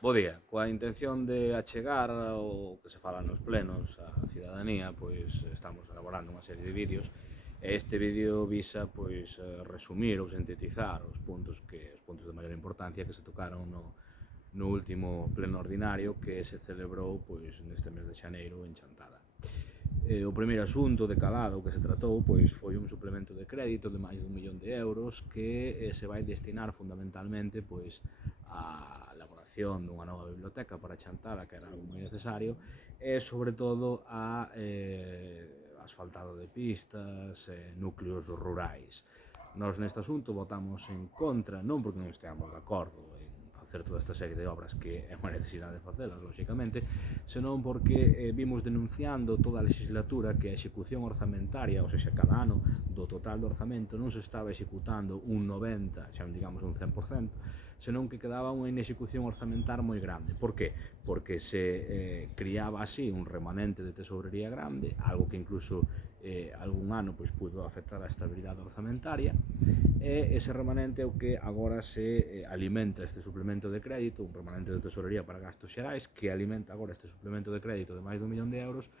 Bo día, coa intención de achegar o que se fala nos plenos á cidadanía, pois estamos elaborando unha serie de vídeos e este vídeo visa pois resumir ou sintetizar os puntos de maior importancia que se tocaron no último pleno ordinario que se celebrou pois neste mes de xaneiro en Chantada. O primeiro asunto de calado que se tratou pois foi un suplemento de crédito de máis de 1 millón de euros que se vai destinar fundamentalmente pois a elaboración dunha nova biblioteca para Chantada, que era algo moi necesario, e sobre todo a asfaltado de pistas, núcleos rurais. Nós neste asunto votamos en contra, non porque non esteamos de acordo en facer toda esta serie de obras que é unha necesidade de facelas, lóxicamente, senón porque vimos denunciando toda a legislatura que a execución orzamentaria, ou seja, cada ano do total do orzamento non se estaba executando un 90, xa non digamos un 100%, senón que quedaba unha inexecución orzamental moi grande. Por que? Porque se criaba así un remanente de tesourería grande, algo que incluso algún ano pois pudo afectar a estabilidade orzamentaria, e ese remanente é o que agora se alimenta este suplemento de crédito, un remanente de tesorería para gastos xerais que alimenta agora este suplemento de crédito de máis de 1 millón de euros,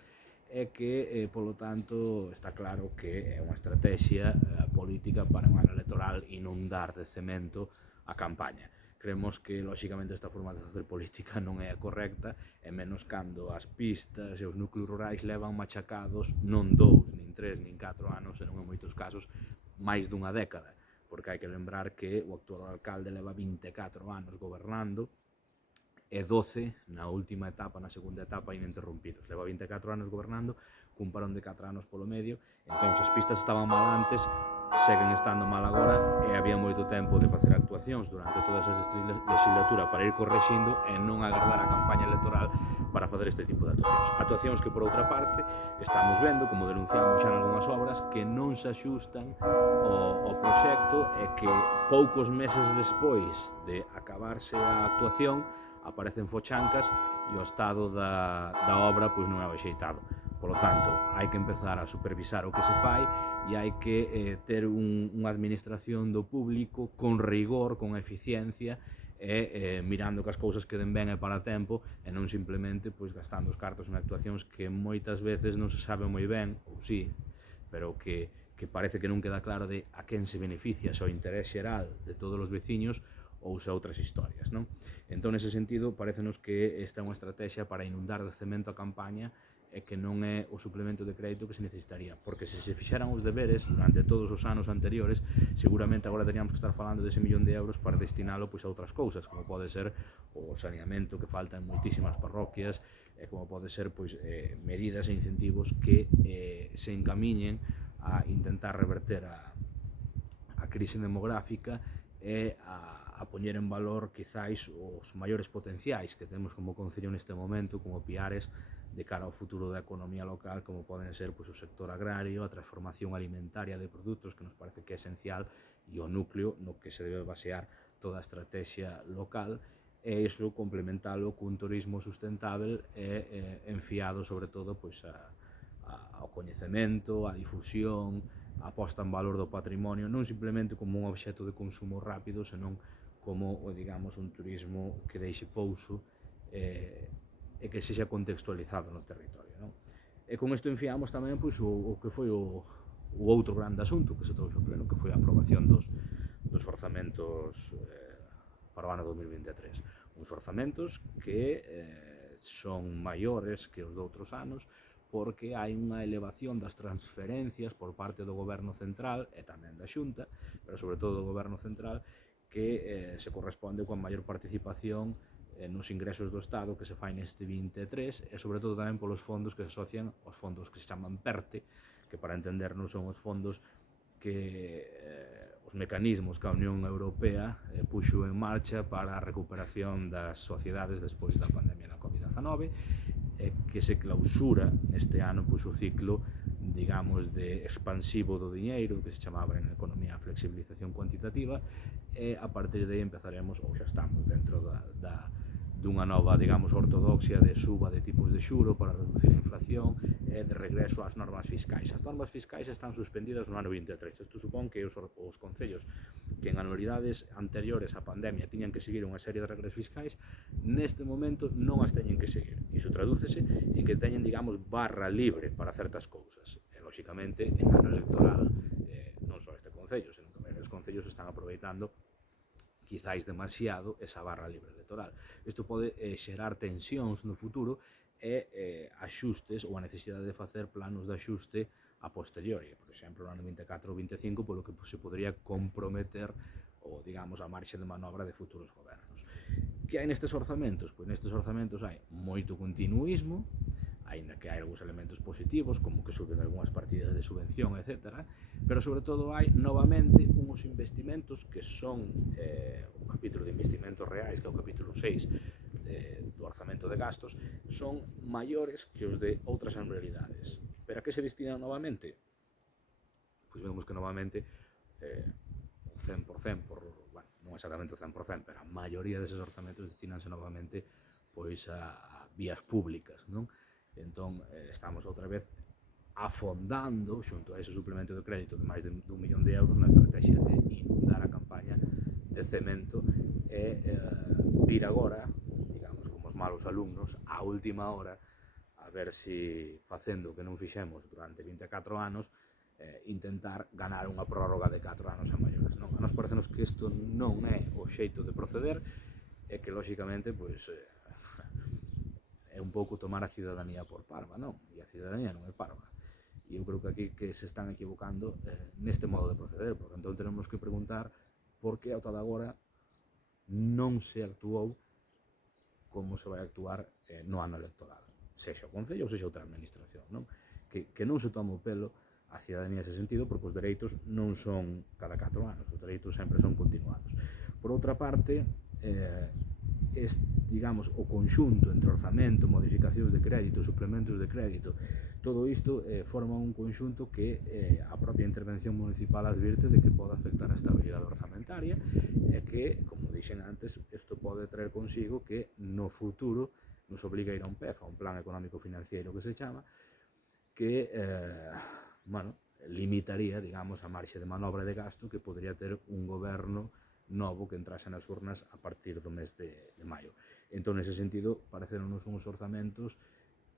e que, polo tanto, está claro que é unha estrategia política para un ano electoral inundar de cemento a campaña. Creemos que, lóxicamente, esta forma de facer política non é a correcta, e menos cando as pistas e os núcleos rurais levan machacados non 2, nin 3, nin 4 anos, senón en moitos casos máis dunha década, porque hai que lembrar que o actual alcalde leva 24 anos gobernando e 12 na última etapa, na segunda etapa, ininterrompidos. Leva 24 anos gobernando, cun parón de 4 anos polo medio, entón as pistas estaban mal antes, seguen estando mal agora, e había moito tempo de facer actuacións durante toda esa legislatura para ir correxindo e non agardar a campaña electoral para facer este tipo de actuacións. Actuacións que, por outra parte, estamos vendo, como denunciamos xa en algunhas obras, que non se axustan ao proxecto e que poucos meses despois de acabarse a actuación aparecen fochancas e o estado da obra pois non é o axeitado. Polo tanto, hai que empezar a supervisar o que se fai e hai que ter unha administración do público con rigor, con eficiencia e mirando que as cousas queden ben e para tempo e non simplemente pois gastando os cartos en actuacións que moitas veces non se sabe moi ben, ou sí, pero que parece que non queda claro de a quen se beneficia, se o interés xeral de todos os veciños ou se outras historias, non? Entón, nese sentido, parecenos que esta é unha estrategia para inundar de cemento a campaña e que non é o suplemento de crédito que se necesitaría, porque se fixeran os deberes durante todos os anos anteriores, seguramente agora teríamos que estar falando dese 1 millón de euros para destinalo pois a outras cousas, como pode ser o saneamento que falta en moitísimas parroquias, e como pode ser pois medidas e incentivos que se encamiñen a intentar reverter a crise demográfica e a poñer en valor quizáis os maiores potenciais que temos como concello neste momento, como piares de cara ao futuro da economía local, como poden ser pois, o sector agrario, a transformación alimentaria de produtos, que nos parece que é esencial, e o núcleo no que se debe basear toda a estrategia local, e iso complementalo cun turismo sustentável e enfiado sobre todo pois, ao coñecemento, á difusión, a posta en valor do patrimonio, non simplemente como un obxecto de consumo rápido, senón como, digamos, un turismo que deixe pouso e que sexa contextualizado no territorio, non? E con isto enfiamos tamén pois, o que foi o outro grande asunto que se trouxe ao pleno, que foi a aprobación dos orzamentos para o ano 2023. Uns orzamentos que son maiores que os de outros anos, porque hai unha elevación das transferencias por parte do goberno central e tamén da Xunta, pero sobre todo do goberno central, que se corresponde coa maior participación nos ingresos do Estado que se fai neste 23 e sobre todo tamén polos fondos que se asocian aos fondos que se chaman PERTE, que para entendernos son os fondos que os mecanismos que a Unión Europea puxo en marcha para a recuperación das sociedades despois da pandemia da COVID-19, que se clausura neste ano pois, o ciclo digamos de expansivo do diñeiro, que se chamaba en economía a flexibilización cuantitativa, e a partir de aí empezaremos, ou xa estamos dentro dunha nova, digamos, ortodoxia de suba de tipos de xuro para reducir a inflación e de regreso ás normas fiscais. As normas fiscais están suspendidas no ano 23. Isto supón que os concellos que en anualidades anteriores á pandemia tiñan que seguir unha serie de regras fiscais, neste momento non as teñen que seguir. Iso tradúcese en que teñen, digamos, barra libre para certas cousas. E, lóxicamente, en ano electoral, non só este concello, senón que os concellos están aproveitando quizáis demasiado esa barra libre electoral. Isto pode xerar tensións no futuro e axustes ou a necesidade de facer planos de axuste a posteriori. Por exemplo, no ano 24 ou 25, polo que se podría comprometer o, digamos, a marxe de manobra de futuros gobernos. Que hai nestes orzamentos? Pois nestes orzamentos hai moito continuismo, aínda que hai algúns elementos positivos, como que suben algunhas partidas de subvención, etc. Pero, sobre todo, hai, novamente, uns investimentos que son o capítulo de investimentos reais, que é o capítulo 6 do orzamento de gastos, son maiores que os de outras anualidades. Pero a que se destinan novamente? Pois vemos que, novamente, o 100%, bueno, non exactamente o 100%, pero a maioría deses orzamentos destinanse novamente pois a vías públicas, non? Entón, estamos outra vez afondando, xunto a ese suplemento de crédito de máis de 1 millón de euros, na estrategia de inundar a campaña de cemento e vir agora, digamos, como os malos alumnos, á última hora, a ver si, facendo o que non fixemos durante 24 anos, intentar ganar unha prórroga de 4 anos a maiores. Non? A nos parecenos que isto non é o xeito de proceder e que, lóxicamente, pois, é un pouco tomar a cidadanía por parva, non? E a cidadanía non é parva. E eu creo que aquí que se están equivocando neste modo de proceder, porque entón tenemos que preguntar por que ao tal agora non se actuou como se vai actuar no ano electoral, sexa o Concello ou sexa outra administración, non? Que non se toma o pelo a cidadanía nese sentido, porque os dereitos non son cada 4 anos, os dereitos sempre son continuados. Por outra parte, digamos, o conxunto entre orzamento, modificacións de crédito, suplementos de crédito, todo isto forma un conxunto que a propia intervención municipal advirte de que pode afectar a estabilidade orzamentaria e que, como dixen antes, isto pode traer consigo que no futuro nos obliga a ir a un PEF, a un plan económico financiero que se chama, que, bueno, limitaría, digamos, a marxe de manobra de gasto que podría ter un goberno novo que entrase nas urnas a partir do mes de maio. Entón, nese sentido, pareceronnos uns orzamentos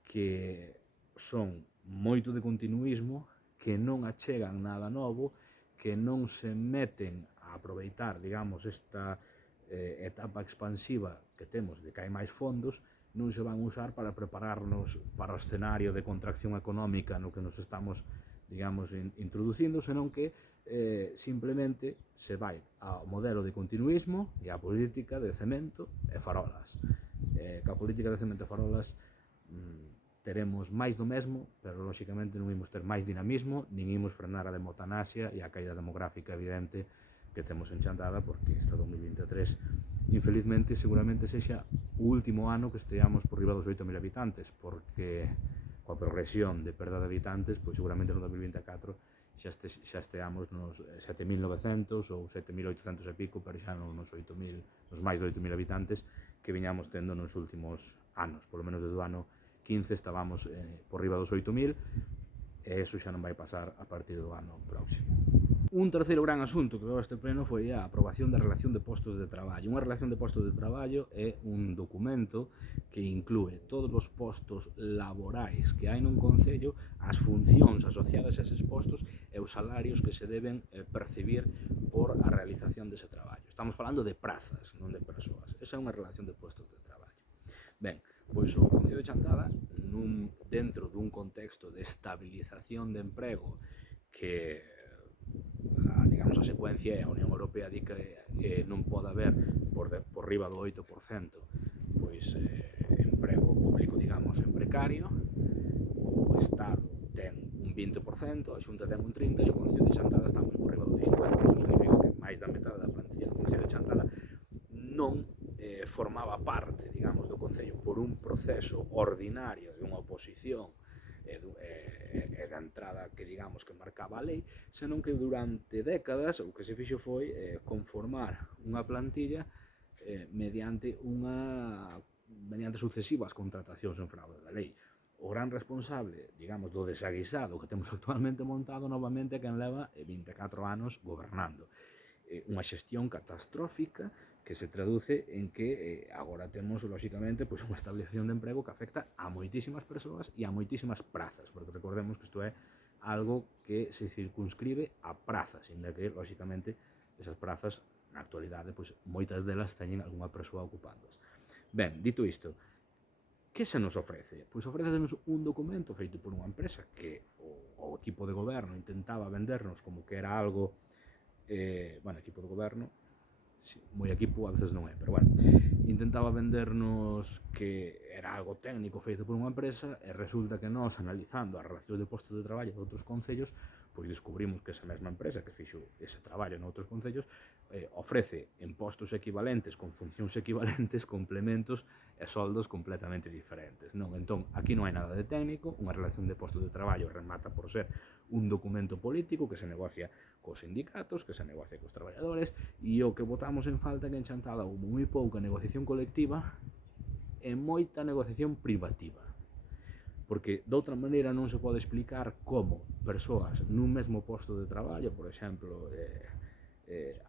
que son moito de continuismo, que non achegan nada novo, que non se meten a aproveitar, digamos, esta etapa expansiva que temos de que hai máis fondos, non se van usar para prepararnos para o escenario de contracción económica no que nos estamos, digamos, introducindo, senón que simplemente se vai ao modelo de continuismo e á política de cemento e farolas. Ca política de cemento e farolas teremos máis do mesmo, pero lóxicamente non imos ter máis dinamismo, nin imos frenar a demotanasia e a caída demográfica evidente que temos en Chantada, porque este 2023, infelizmente, seguramente sexa o último ano que esteamos por riba dos 8.000 habitantes, porque coa progresión de perda de habitantes, pois seguramente no 2024 xa esteamos nos 7.900 ou 7.800 e pico, pero xa non nos 8.000, nos máis de 8.000 habitantes que viñamos tendo nos últimos anos. Por lo menos desde o ano 15 estábamos por riba dos 8.000 e eso xa non vai pasar a partir do ano próximo. Un terceiro gran asunto que veo este pleno foi a aprobación da relación de postos de traballo. Unha relación de postos de traballo é un documento que inclúe todos os postos laborais que hai nun concello, as funcións asociadas a eses postos e os salarios que se deben percibir por a realización dese traballo. Estamos falando de prazas, non de persoas. Esa é unha relación de postos de traballo. Ben, pois o Concello de Chantada, dentro dun contexto de estabilización de emprego que digamos, a secuencia a Unión Europea di que non pode haber por riba do 8% pois emprego público, digamos, en precario. O Estado ten un 20%, a Xunta ten un 30% e o Concello de Chantada está moi por riba do 50%. Iso significa que máis da metade da plantilla do Concello de Chantada non formaba parte, digamos, do Concello por un proceso ordinario de unha oposición e da entrada que, digamos, que marcaba a lei, senón que durante décadas o que se fixo foi conformar unha plantilla mediante unha mediante sucesivas contratacións en fraude da lei. O gran responsable, digamos, do desaguisado que temos actualmente montado novamente é quen leva 24 anos gobernando. Unha xestión catastrófica que se traduce en que agora temos, lóxicamente, pois unha estabilización de emprego que afecta a moitísimas persoas e a moitísimas prazas, porque recordemos que isto é algo que se circunscribe a prazas, inda que, lóxicamente, esas prazas, na actualidade, pois, moitas delas teñen algunha persoa ocupándoas. Ben, dito isto, que se nos ofrece? Pois ofrecenos un documento feito por unha empresa que o equipo de goberno intentaba vendernos como que era algo, equipo de goberno, sí, moi equipo a veces non é, pero bueno, intentaba vendernos que era algo técnico feito por unha empresa e resulta que nós, analizando as relacións de postos de traballo de outros concellos, pois descubrimos que esa mesma empresa que fixo ese traballo en outros concellos ofrece en postos equivalentes, con funcións equivalentes, complementos e soldos completamente diferentes. Non, entón, aquí non hai nada de técnico, unha relación de postos de traballo remata por ser un documento político que se negocia cos sindicatos, que se negocia cos traballadores, e o que botamos en falta que en Chantada houve moi pouca negociación colectiva e moita negociación privativa. Porque de outra maneira non se pode explicar como persoas nun mesmo posto de traballo, por exemplo,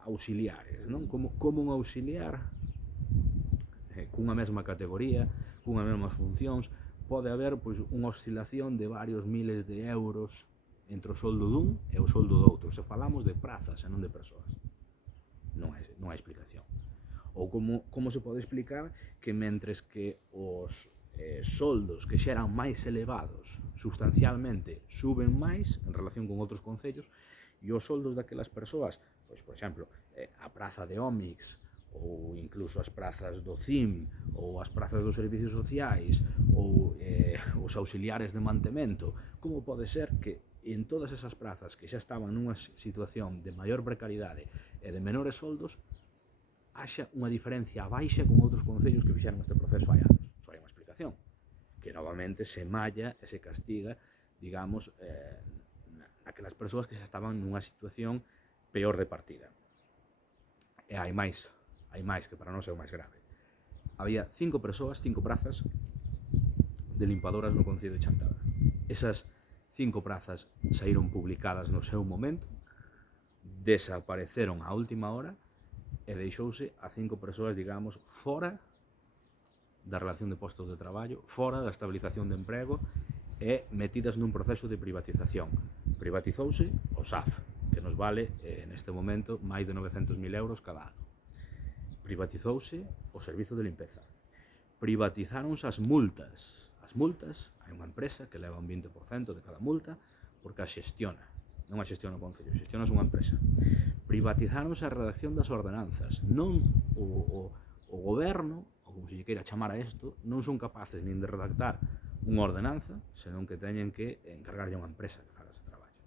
auxiliares, non? Como un auxiliar cunha mesma categoría, cunhas mesmas funcións, pode haber pois, unha oscilación de varios miles de euros entre o soldo dun e o soldo do outro. Se falamos de prazas e non de persoas. Non hai explicación. Ou como se pode explicar que mentres que os soldos que xa eran máis elevados sustancialmente suben máis en relación con outros concellos e os soldos daquelas persoas, pois, por exemplo, a praza de Ómix ou incluso as prazas do CIM ou as prazas dos servicios sociais ou os auxiliares de mantemento, como pode ser que en todas esas prazas que xa estaban nunha situación de maior precariedade e de menores soldos haxa unha diferencia baixa con outros concellos que fixeron este proceso hai anos? Só hai unha explicación, que novamente se malla e se castiga, digamos, aquelas persoas que xa estaban nunha situación peor de partida. E hai máis que para nós é o máis grave. Había 5 persoas, 5 prazas de limpadoras no concello de Chantada. Esas 5 prazas saíron publicadas no seu momento, desapareceron á última hora e deixouse a 5 persoas, digamos, fora da relación de postos de traballo, fora da estabilización de emprego e metidas nun proceso de privatización. Privatizouse o SAF, que nos vale, neste momento, máis de 900.000 euros cada ano. Privatizouse o servizo de limpeza. Privatizáronse as multas. As multas, hai unha empresa que leva un 20% de cada multa porque a xestiona. Non a xestiona o concello, xestiona unha empresa. Privatizáronse a redacción das ordenanzas. Non o goberno, ou como se lle queira chamar a isto, non son capaces nin de redactar unha ordenanza, senón que teñen que encargarlle a unha empresa que faga ese traballo.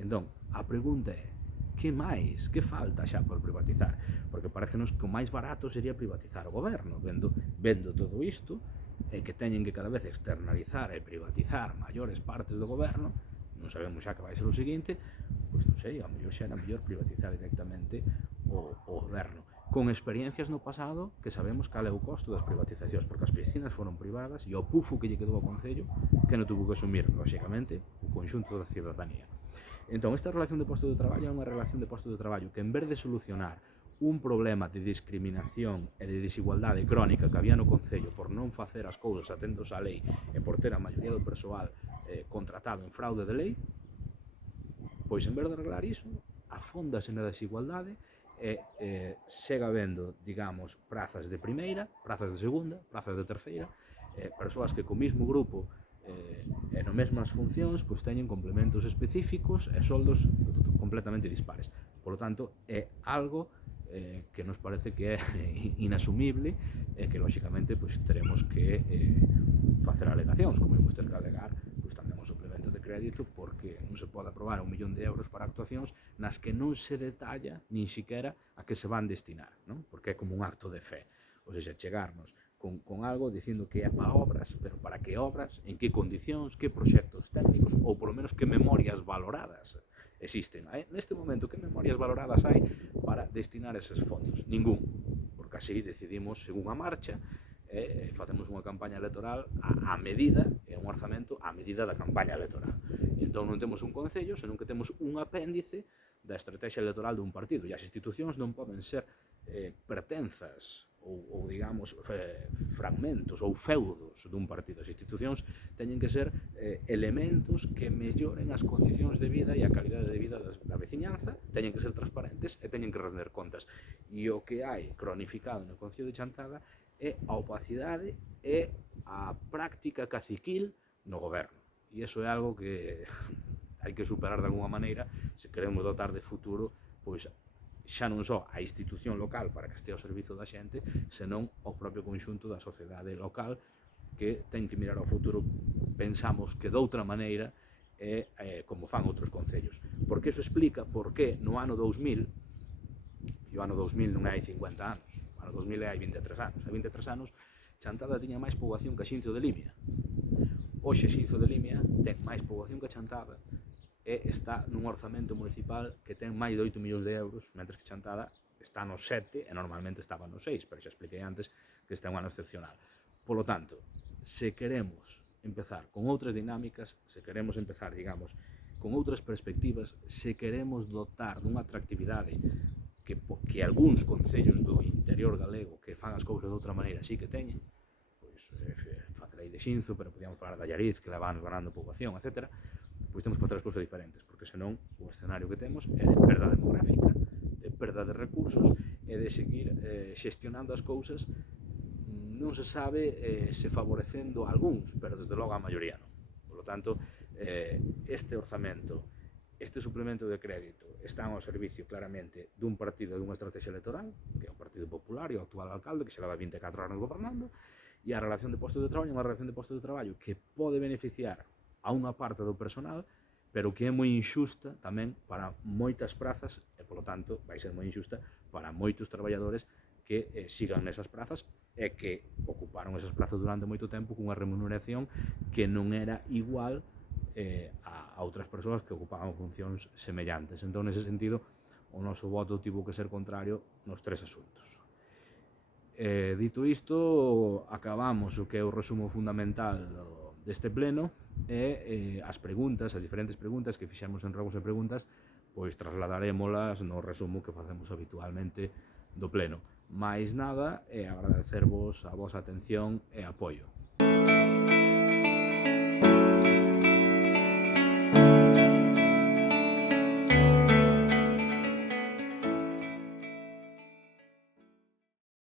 Entón, a pregunta é, que máis? Que falta xa por privatizar? Porque parecenos que o máis barato sería privatizar o goberno, vendo todo isto, e que teñen que cada vez externalizar e privatizar maiores partes do goberno, non sabemos xa que vai ser o seguinte, pois non sei, a mellor xa era mellor privatizar directamente o goberno. Con experiencias no pasado que sabemos cal é o costo das privatizacións, porque as piscinas foron privadas e o pufo que lle quedou ao concello que non tuvo que asumir, lóxicamente, o conxunto da cidadanía. Entón, esta relación de posto de traballo é unha relación de posto de traballo que en vez de solucionar un problema de discriminación e de desigualdade crónica que había no concello por non facer as cousas atentos á lei e por ter a maioría do persoal contratado en fraude de lei, pois en vez de arreglar iso, afóndase na desigualdade e segue habendo, digamos, prazas de primeira, prazas de segunda, prazas de terceira, persoas que co mismo grupo e no mesmas funcións pois teñen complementos específicos e soldos completamente dispares. Por lo tanto, é algo que nos parece que é inasumible e que, lóxicamente, pois teremos que facer alegacións, como imos ter que alegar pois tamén o suplemento de crédito, porque non se pode aprobar 1 millón de euros para actuacións nas que non se detalla nin siquiera a que se van destinar, non? Porque é como un acto de fe, ou seja, chegarnos con algo dicindo que é para obras, pero para que obras, en que condicións, que proxectos técnicos, ou polo menos que memorias valoradas existen. Neste momento, que memorias valoradas hai para destinar eses fondos? Ningún, porque así decidimos, según a marcha, e facemos unha campaña electoral a medida, e un orzamento a medida da campaña electoral. E entón non temos un concello, senón que temos un apéndice da estrategia electoral dun partido, e as institucións non poden ser pertenzas ou digamos, fragmentos ou feudos dun partido. As institucións teñen que ser elementos que melloren as condicións de vida e a calidade de vida da veciñanza, teñen que ser transparentes e teñen que render contas. E o que hai cronificado no Concello de Chantada é a opacidade e a práctica caciquil no goberno. E iso é algo que hai que superar de alguma maneira se queremos dotar de futuro, pois xa non só a institución local para que estea ao servizo da xente, senón ao propio conxunto da sociedade local que ten que mirar ao futuro, pensamos que doutra maneira é como fan outros concellos. Porque iso explica por que no ano 2000, e o ano 2000 non é hai 50 anos, o ano 2000 é hai 23 anos, hai 23 anos Chantada tiña máis poboación que Xinzo de Limia. Hoxe Xinzo de Limia ten máis poboación que Chantada e está nun orzamento municipal que ten máis de 8 millóns de euros, mentres que Chantada está nos 7 e normalmente estaba nos 6, pero xa expliquei antes que este é un ano excepcional. Polo tanto, se queremos empezar con outras dinámicas, se queremos empezar, digamos, con outras perspectivas, se queremos dotar dunha atractividade que algúns concellos do interior galego que fan as cousas de outra maneira sí que teñen, pois facerei de Xinzo, pero podíamos falar da Allariz, que leva anos ganando poboación, etc., pois temos que facer as cousas diferentes, porque senón o escenario que temos é de perda demográfica, de perda de recursos e de seguir xestionando as cousas, non se sabe se favorecendo a algúns, pero desde logo a maioría non. Por lo tanto, este orzamento, este suplemento de crédito están ao servicio claramente dun partido e dunha estrategia electoral, que é o Partido Popular e o actual alcalde, que se leva 24 anos gobernando, e a relación de postos de traballo é unha relación de postos de traballo que pode beneficiar a unha parte do personal, pero que é moi injusta tamén para moitas prazas e, polo tanto, vai ser moi injusta para moitos traballadores que sigan nesas prazas e que ocuparon esas prazas durante moito tempo cunha remuneración que non era igual a outras persoas que ocupaban funcións semellantes. Entón, nese sentido, o noso voto tivo que ser contrario nos tres asuntos. Dito isto, acabamos o que é o resumo fundamental deste pleno e as preguntas, as diferentes preguntas que fixemos en Rogos e Preguntas, pois trasladarémolas no resumo que facemos habitualmente do pleno. Mais nada, agradecervos a vosa atención e apoio.